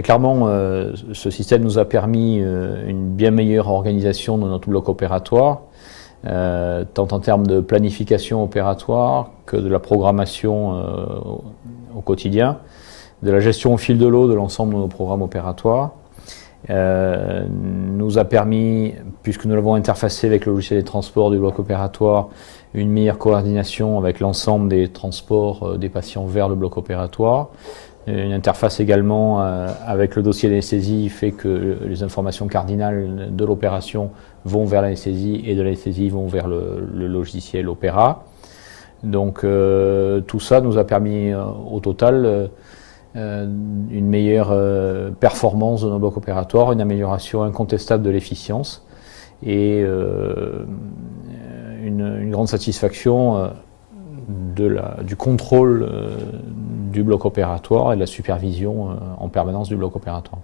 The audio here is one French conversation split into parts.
très clairement, ce système nous a permis une bien meilleure organisation de notre bloc opératoire, tant en termes de planification opératoire que de la programmation au quotidien, de la gestion au fil de l'eau de l'ensemble de nos programmes opératoires. Nous a permis, puisque nous l'avons interfacé avec le logiciel des transports du bloc opératoire, une meilleure coordination avec l'ensemble des transports des patients vers le bloc opératoire. Une interface également avec le dossier d'anesthésie fait que les informations cardinales de l'opération vont vers l'anesthésie et de l'anesthésie vont vers le logiciel Opéra. Donc tout ça nous a permis au total une meilleure performance de nos blocs opératoires, une amélioration incontestable de l'efficience et une grande satisfaction du contrôle du bloc opératoire et de la supervision en permanence du bloc opératoire.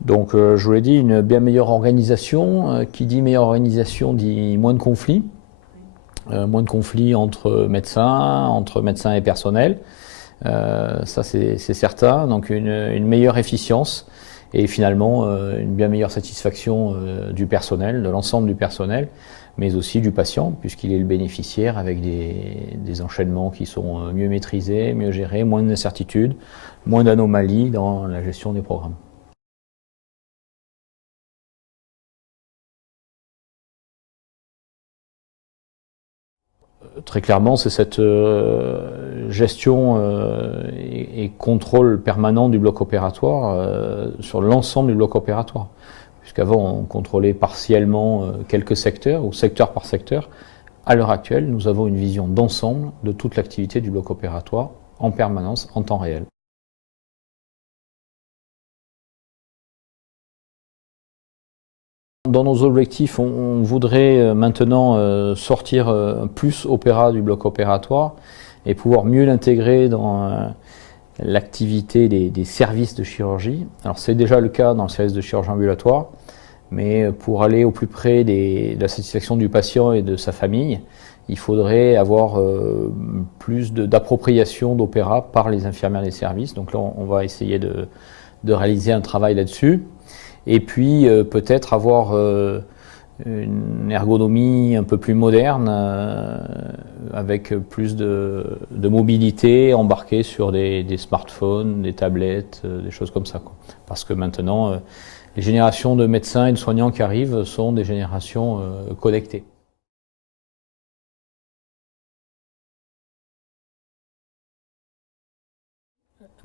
Donc je vous l'ai dit, une bien meilleure organisation. Qui dit meilleure organisation dit moins de conflits. Moins de conflits entre médecins et personnel. Ça c'est certain. Donc une meilleure efficience et finalement une bien meilleure satisfaction du personnel, de l'ensemble du personnel, mais aussi du patient, puisqu'il est le bénéficiaire avec des enchaînements qui sont mieux maîtrisés, mieux gérés, moins d'incertitudes, moins d'anomalies dans la gestion des programmes. Très clairement, c'est cette gestion et contrôle permanent du bloc opératoire sur l'ensemble du bloc opératoire. Puisqu'avant, on contrôlait partiellement quelques secteurs, ou secteur par secteur. À l'heure actuelle, nous avons une vision d'ensemble de toute l'activité du bloc opératoire en permanence, en temps réel. Dans nos objectifs, on voudrait maintenant sortir plus Opéra du bloc opératoire et pouvoir mieux l'intégrer dans l'activité des services de chirurgie. Alors c'est déjà le cas dans le service de chirurgie ambulatoire, mais pour aller au plus près de la satisfaction du patient et de sa famille, il faudrait avoir plus d'appropriation d'Opéra par les infirmières des services. Donc là, on va essayer de réaliser un travail là-dessus. Et puis peut-être avoir une ergonomie un peu plus moderne, avec plus de mobilité embarquée sur des smartphones, des tablettes, des choses comme ça, quoi. Parce que maintenant, les générations de médecins et de soignants qui arrivent sont des générations connectées.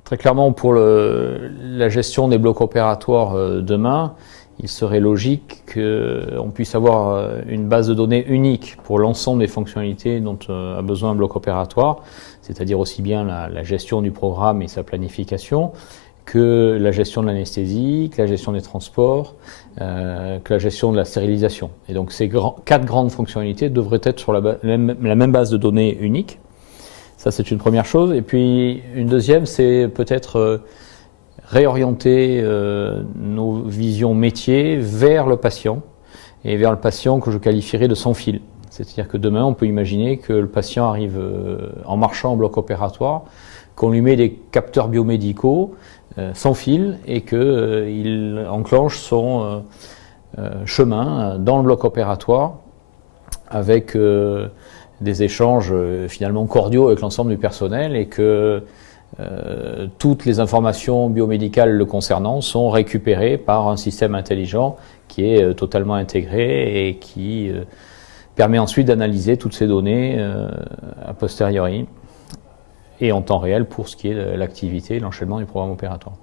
Très clairement, pour la gestion des blocs opératoires demain, il serait logique qu'on puisse avoir une base de données unique pour l'ensemble des fonctionnalités dont a besoin un bloc opératoire, c'est-à-dire aussi bien la gestion du programme et sa planification, que la gestion de l'anesthésie, que la gestion des transports, que la gestion de la stérilisation. Et donc ces quatre grandes fonctionnalités devraient être sur la même base de données unique. Ça, c'est une première chose. Et puis, une deuxième, c'est peut-être réorienter nos visions métiers vers le patient, et vers le patient que je qualifierais de sans fil. C'est-à-dire que demain, on peut imaginer que le patient arrive en marchant en bloc opératoire, qu'on lui met des capteurs biomédicaux sans fil et qu'il enclenche son chemin dans le bloc opératoire avec des échanges finalement cordiaux avec l'ensemble du personnel et que toutes les informations biomédicales le concernant sont récupérées par un système intelligent qui est totalement intégré et qui permet ensuite d'analyser toutes ces données a posteriori et en temps réel pour ce qui est de l'activité et l'enchaînement du programme opératoire.